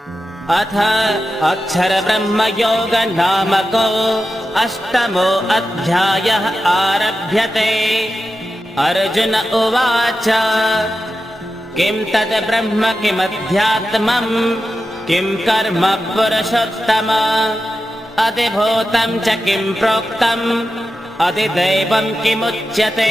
अथ अक्षर ब्रह्म योग नामको अष्टमो अध्यायः आरभ्यते। अर्जुन उवाच किं तद् ब्रह्म किमध्यात्मम् किं कर्म पुरुषोत्तम अधिभूतं च किं प्रोक्तम् अधिदैवं किमुच्यते।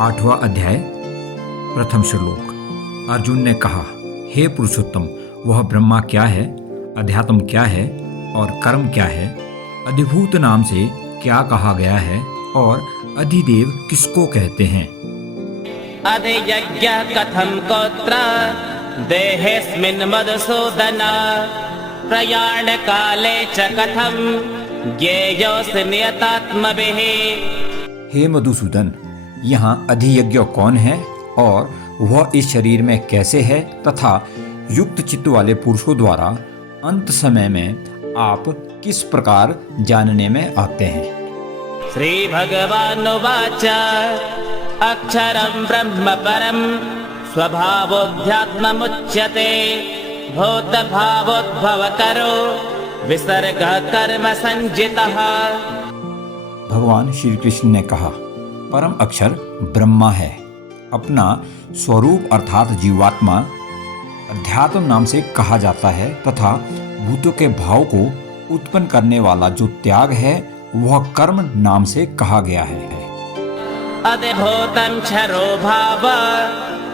8वां अध्याय प्रथम श्लोक। अर्जुन ने कहा, हे पुरुषोत्तम, वह ब्रह्मा क्या है, अध्यात्म क्या है और कर्म क्या है, अधिभूत नाम से क्या कहा गया है और अधिदेव किसको कहते हैं। अधियज्ञः कथं गोत्र देहेऽस्मिन् मधुसूदन प्रयाण काले च कथं ज्ञेयोऽसि नियतात्मभिः। हे मधुसूदन, यहाँ अधियज्ञ कौन है और वह इस शरीर में कैसे है तथा युक्त चित्त वाले पुरुषों द्वारा अंत समय में आप किस प्रकार जानने में आते हैं। श्री भगवानुवाच अक्षरं ब्रह्म परं स्वभावोऽध्यात्ममुच्यते भूतभावोद्भवकरो विसर्गः कर्म संजितः। भगवान श्री कृष्ण ने कहा, परम अक्षर ब्रह्मा है, अपना स्वरूप अर्थात जीवात्मा अध्यात्म नाम से कहा जाता है तथा भूतों के भाव को उत्पन्न करने वाला जो त्याग है वह कर्म नाम से कहा गया है। अधिभूतं क्षरो भाव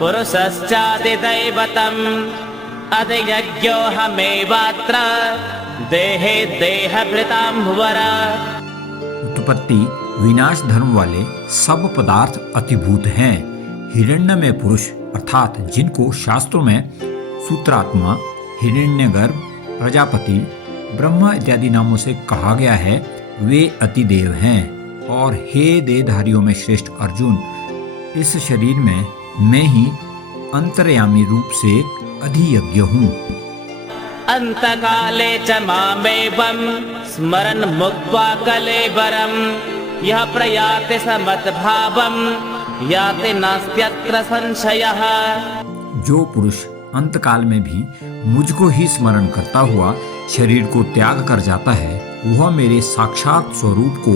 पुरुषश्चादिदैवतम् अधियज्ञोऽहमेवात्र देहे देहभृताम्भुवर। उत्पत्ति विनाश धर्म वाले सब पदार्थ अतिभूत हैं। हिरण्य में पुरुष अर्थात जिनको शास्त्रों में सूत्रात्मा, हिरण्यगर्भ, प्रजापति, ब्रह्मा इत्यादि नामों से कहा गया है, वे अतिदेव हैं। और हे देहधारियों में श्रेष्ठ अर्जुन, इस शरीर में मैं ही अंतर्यामी रूप से अधियज्ञ हूँ। अंतकाले च मामेवं स्मरन् मुक्त्वा कलेवरं यः प्रयाति समद्भावं याति नास्त्यत्र संशयः। जो पुरुष अंतकाल में भी मुझको ही स्मरण करता हुआ शरीर को त्याग कर जाता है, वह मेरे साक्षात स्वरूप को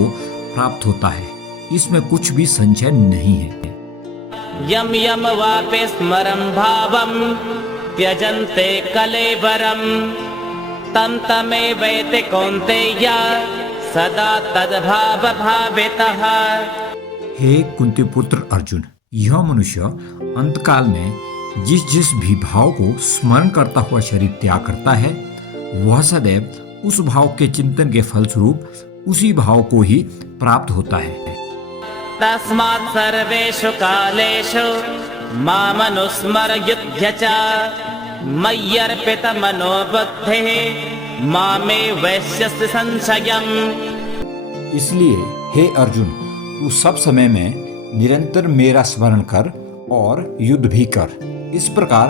प्राप्त होता है, इसमें कुछ भी संशय नहीं है। यम यम वापि स्मरं भावं त्यजन्ते कलेवरं तं तमेवैति कौन्तेय सदा तद्भाव भावितः। हे कुंती पुत्र अर्जुन, यह मनुष्य अंतकाल में जिस जिस भी भाव को स्मरण करता हुआ शरीर त्याग करता है, वह सदैव उस भाव के चिंतन के फलस्वरूप उसी भाव को ही प्राप्त होता है। तस्मात् सर्वेषु कालेषु मामनुस्मरयुध्य च मय्यर्पितमनो बुद्धिः मामे वैश्यस्य संशयम्। इसलिए हे अर्जुन, तू सब समय में निरंतर मेरा स्मरण कर और युद्ध भी कर। इस प्रकार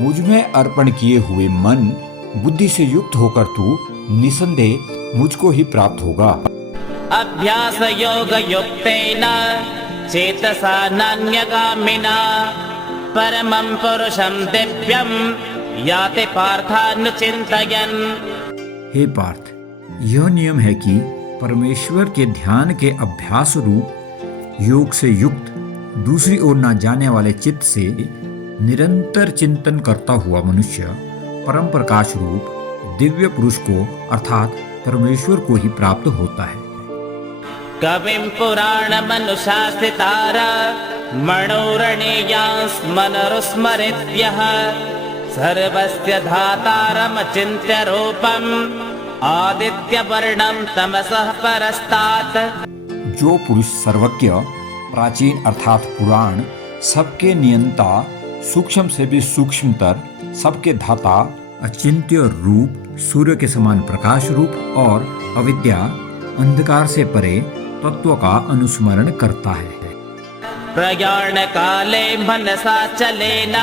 मुझ में अर्पण किए हुए मन बुद्धि से युक्त होकर तू निसंदेह मुझको ही प्राप्त होगा। अभ्यास योग युक्तेन चेतसा नान्यगामिना परमं पुरुषं दिव्यं याति पार्थानुचिन्तयन्। हे पार्थ, यह नियम है कि परमेश्वर के ध्यान के अभ्यास रूप योग से युक्त दूसरी ओर न जाने वाले चित्त से निरंतर चिंतन करता हुआ मनुष्य परम प्रकाश रूप दिव्य पुरुष को अर्थात परमेश्वर को ही प्राप्त होता है। कविं पुराणमनुशासितार मनोरणीयास्मनरुस्मरेत्यः सर्वस्य धातारमचिन्त्य रूपम् आदित्यवर्णं तमसः परस्तात्। जो पुरुष सर्वज्ञ, प्राचीन अर्थात पुराण, सबके नियंता, सूक्ष्म से भी सूक्ष्मतर, सबके धाता, अचिंत्य रूप, सूर्य के समान प्रकाश रूप और अविद्या अंधकार से परे तत्व का अनुस्मरण करता है। प्रयाण काले मनसा चलेन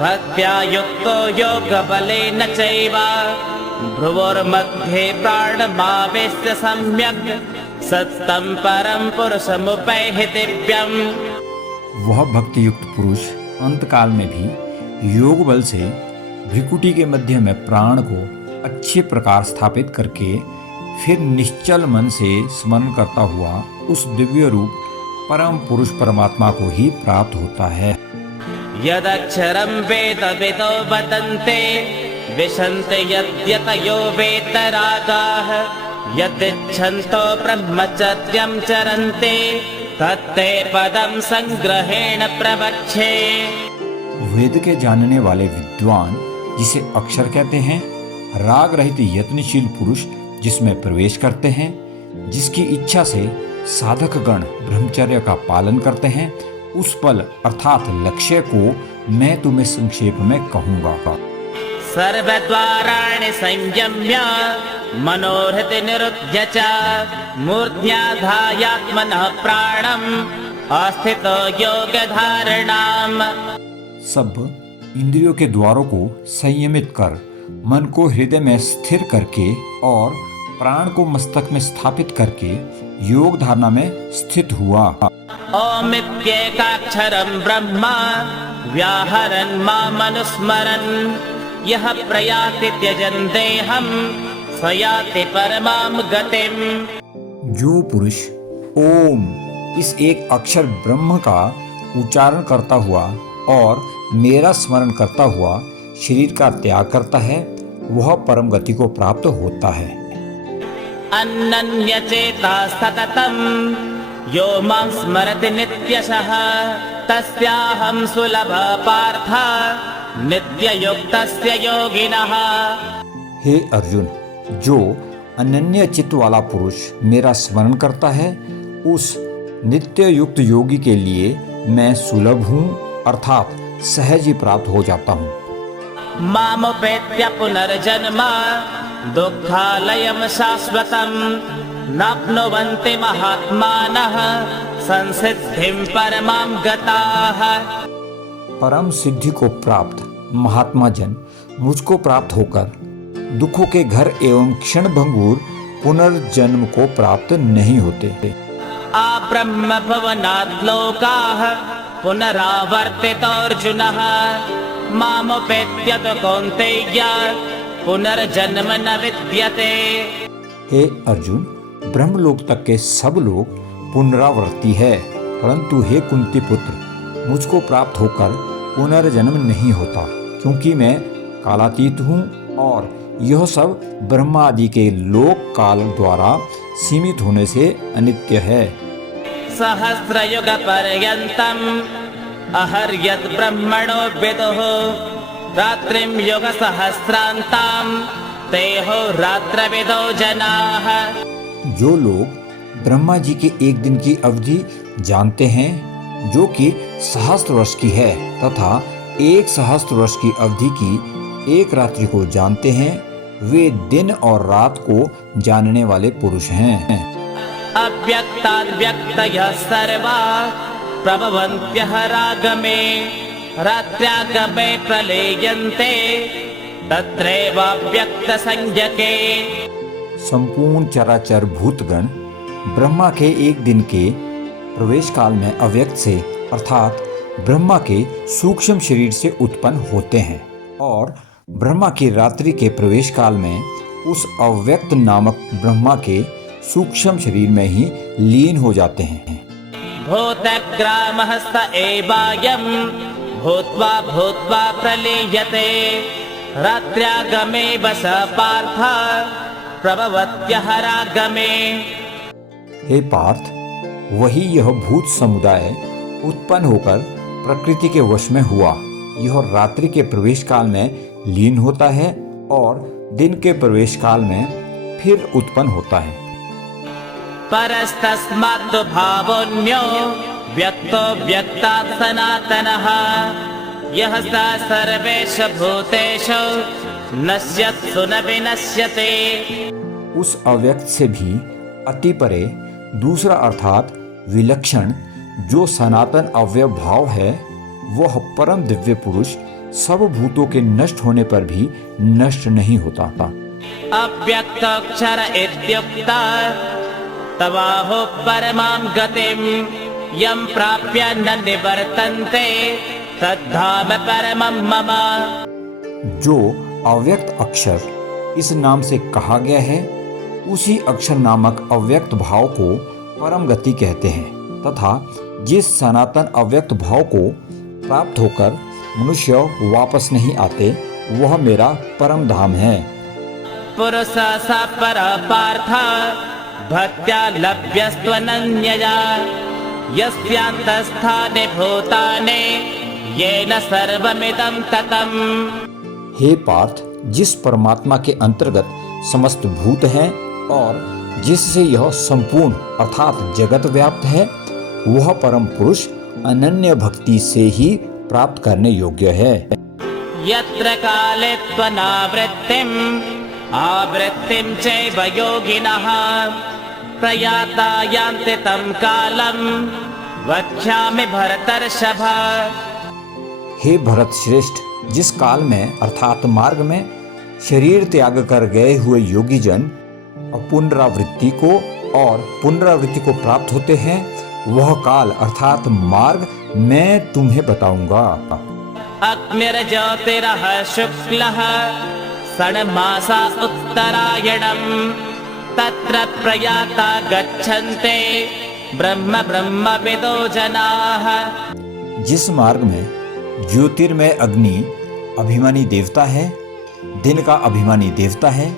भक्त्या युक्तो योग बलेन चैव भ्रुवोर्मध्ये प्राणमावेश्य सम्यक् सत्तं परम पुरुषमुपैहि दिव्यम्। वह भक्ति युक्त पुरुष अंतकाल में भी योग बल से भ्रिकुटी के मध्य में प्राण को अच्छे प्रकार स्थापित करके फिर निश्चल मन से स्मरण करता हुआ उस दिव्य रूप परम पुरुष परमात्मा को ही प्राप्त होता है। यदक्षरं वेदविदो वदन्ते विशन्ति यद्यतयो वेतरागाः यदिच्छन्तो ब्रह्मचर्यं चरन्ते तत्ते पदं संग्रहेण प्रवक्षे। वेद के जानने वाले विद्वान जिसे अक्षर कहते हैं, राग रहित यत्नशील पुरुष जिसमें प्रवेश करते हैं, जिसकी इच्छा से साधक गण ब्रह्मचर्य का पालन करते हैं, उस पल अर्थात लक्ष्य को मैं तुम्हें संक्षेप में कहूंगा। सर्वद्वाराणि संयम्य मनोहृदि निरुध्य च मूर्ध्याधायात्मनः प्राणम् आस्थितो योगधारणाम्। सब इंद्रियों के द्वारों को संयमित कर मन को हृदय में स्थिर करके और प्राण को मस्तक में स्थापित करके योग धारणा में स्थित हुआ। ओमित्येकाक्षरं ब्रह्म व्याहरन् मामनुस्मरन् यः प्रयाति त्यजन् देहं स याति परमां गतिम्। जो पुरुष ओम इस एक अक्षर ब्रह्म का उच्चारण करता हुआ और मेरा स्मरण करता हुआ शरीर का त्याग करता है, वह परम गति को प्राप्त होता है। अनन्यचेता सततं यो मां स्मरति नित्यशः तस्याहं सुलभः पार्थ नित्ययुक्तस्य योगिनः। हे अर्जुन, जो अनन्य चित्त वाला पुरुष मेरा स्मरण करता है, उस नित्य युक्त योगी के लिए मैं सुलभ हूँ, अर्थात सहज ही प्राप्त हो जाता हूँ। मामुपेत्य पुनर्जन्म दुःखालयं शाश्वतं नाप्नुवन्ति महात्मानः संसिद्धिं परमां गताः। परम सिद्धि को प्राप्त महात्मा जन मुझको प्राप्त होकर दुखों के घर एवं क्षण भंगुर पुनर्जन्म को प्राप्त नहीं होते। आब्रह्म भवनात् लोकाः पुनरावर्तितोऽर्जुनः मामुपेत्य तु कौन्तेय पुनर्जन्म न विद्यते। हे अर्जुन, ब्रह्मलोक तक के सब लोग पुनरावर्ती है, परंतु हे कुंती पुत्र, मुझको प्राप्त होकर पुनर्जन्म नहीं होता, क्योंकि मैं कालातीत हूँ और यह सब ब्रह्मा आदि के लोक काल द्वारा सीमित होने से अनित्य है। सहस्रयुग पर्यन्तम् अहर्यत् ब्रह्मणो विदुः रात्रिं युग सहस्रान्तां तेहो रात्रविदो जनाः। जो लोग ब्रह्मा जी के एक दिन की अवधि जानते हैं, जो कि सहस्त्र वर्ष की है, तथा एक सहस्त्र वर्ष की अवधि की एक रात्रि को जानते हैं, वे दिन और रात को जानने वाले पुरुष हैं। अव्यक्ताद्व्यक्तयः सर्वा प्रभवन्त्यः रागमे रात्र्यागमे प्रलेयन्ते तत्रैवाव्यक्तसंज्ञके। संपूर्ण चराचर भूतगण ब्रह्मा के एक दिन के प्रवेश काल में अव्यक्त से अर्थात ब्रह्मा के सूक्ष्म शरीर से उत्पन्न होते हैं और ब्रह्मा की रात्रि के प्रवेश काल में उस अव्यक्त नामक ब्रह्मा के सूक्ष्म शरीर में ही लीन हो जाते हैं। भूतग्रामः स एवायं भूत्वा भूत्वा प्रलीयते रात्र्यागमे वस पार्थ प्रभवत्यः रागमे। हे पार्थ, वही यह भूत समुदाय उत्पन्न होकर प्रकृति के वश में हुआ, यह रात्रि के प्रवेश काल में लीन होता है और दिन के प्रवेश काल में फिर उत्पन्न होता है। परस्तस्मात् भावोऽन्यो व्यक्तो व्यक्तात् सनातनः यः स सर्वेषु भूतेषु नश्यत्सु न विनश्यते। उस अव्यक्त से भी अति परे दूसरा अर्थात विलक्षण जो सनातन अव्यय भाव है, वह परम दिव्य पुरुष सब भूतों के नष्ट होने पर भी नष्ट नहीं होता था। अव्यक्ताक्षर इत्युक्ता तवाहो परमां गतिं यं प्राप्य न निवर्तन्ते तद्धाम परमं मम। जो अव्यक्त अक्षर इस नाम से कहा गया है, उसी अक्षर नामक अव्यक्त भाव को परम गति कहते हैं तथा जिस सनातन अव्यक्त भाव को प्राप्त होकर मनुष्य वापस नहीं आते, वह मेरा परम धाम है। पुरुष स पर पार्थ भक्त्या लभ्यस्त्वनन्यया यस्यान्तस्थानि भूतानि येन सर्वमिदं ततम्। हे पार्थ, जिस परमात्मा के अंतर्गत समस्त भूत हैं और जिससे यह संपूर्ण अर्थात जगत व्याप्त है, वह परम पुरुष अनन्य भक्ति से ही प्राप्त करने योग्य है। यत्र काले त्वनावृत्तिम् आवृत्तिं चैव योगिनः प्रयाता यान्ति तं कालं वक्ष्यामि भरतर्षभ। हे भरत श्रेष्ठ, जिस काल में अर्थात मार्ग में शरीर त्याग कर गए हुए योगी जन पुनरावृत्ति को और पुनरावृत्ति को प्राप्त होते हैं, वह काल अर्थात मार्ग मैं तुम्हें बताऊंगा। अग्निर्ज्योतिरः शुक्लः षण्मासा उत्तरायणम् तत्र प्रयाता गच्छन्ते ब्रह्म ब्रह्मविदो जनाः। जिस मार्ग में ज्योतिर्मय अग्नि अभिमानी देवता है, दिन का अभिमानी देवता है,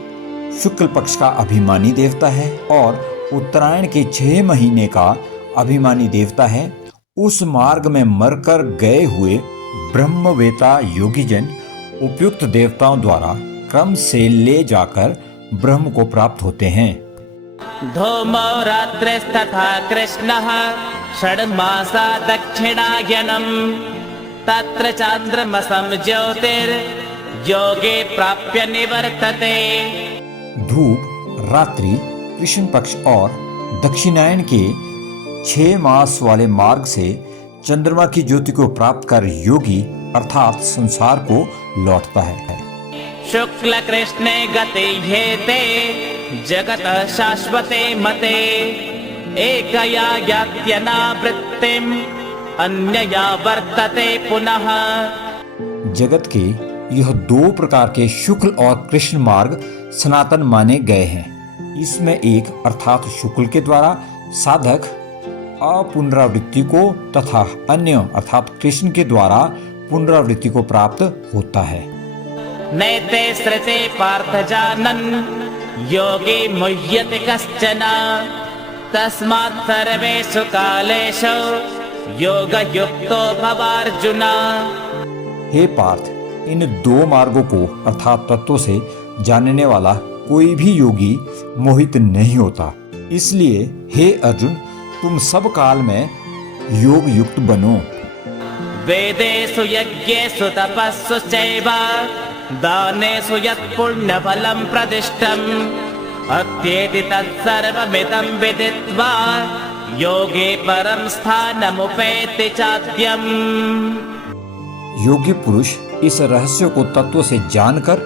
शुक्ल पक्ष का अभिमानी देवता है और उत्तरायण के 6 महीने का अभिमानी देवता है, उस मार्ग में मरकर गए हुए ब्रह्मवेता योगीजन उपयुक्त देवताओं द्वारा क्रम से ले जाकर ब्रह्म को प्राप्त होते हैं। धूमो रात्रिस्तथा कृष्णः षड्मासा दक्षिणायनम् तत्र चान्द्रमसं ज्योतिर्योगे प्राप्य निवर्तते। धूप, रात्रि, कृष्ण पक्ष और दक्षिणायन के 6 मास वाले मार्ग से चंद्रमा की ज्योति को प्राप्त कर योगी अर्थात संसार को लौटता है। शुक्ल कृष्णे गते हेते जगत शाश्वते मते एकया यात्यनावृत्तिम् अन्यया वर्तते पुनः। जगत के यह 2 प्रकार के शुक्ल और कृष्ण मार्ग सनातन माने गए हैं। इसमें एक अर्थात शुक्ल के द्वारा साधक अपुनरावृत्ति को तथा अन्य अर्थात कृष्ण के द्वारा पुनरावृत्ति को प्राप्त होता है। नैते श्रुते पार्थ जानन् योगी मुह्यते कश्चन तस्मात् सर्वेषु कालेषु योगयुक्तो भवार्जुन। हे पार्थ, इन 2 मार्गों को अर्थात तत्वों से जानने वाला कोई भी योगी मोहित नहीं होता। इसलिए हे अर्जुन, तुम सब काल में योग युक्त बनो। वेदेषु यज्ञेषु तपस्सु चैव दानेषु यत् पुण्यफलं प्रदिष्टम् अत्येति तत्सर्वमिदं विदित्वा योगे परम स्थानमुपैति चाद्यम्। योगी पुरुष इस रहस्य को तत्व से जानकर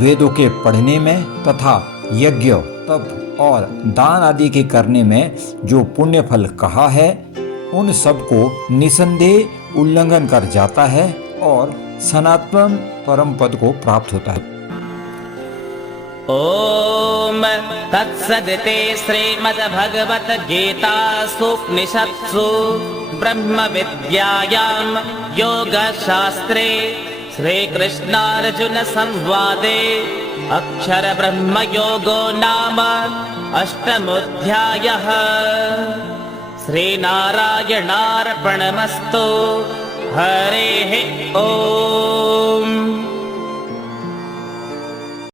वेदों के पढ़ने में तथा यज्ञ, तप और दान आदि के करने में जो पुण्य फल कहा है, उन सब को निसंदेह उल्लंघन कर जाता है और सनातन परम पद को प्राप्त होता है। ओम तत्सदिति श्रीमद्भगवद्गीतासूपनिषत्सु ब्रह्म विद्यायां योगशास्त्रे श्रीकृष्णार्जुन संवादे अक्षर ब्रह्म योगो नाम अष्टमोऽध्यायः। श्रीनारायणार्पणमस्तु। हरिः ओम्।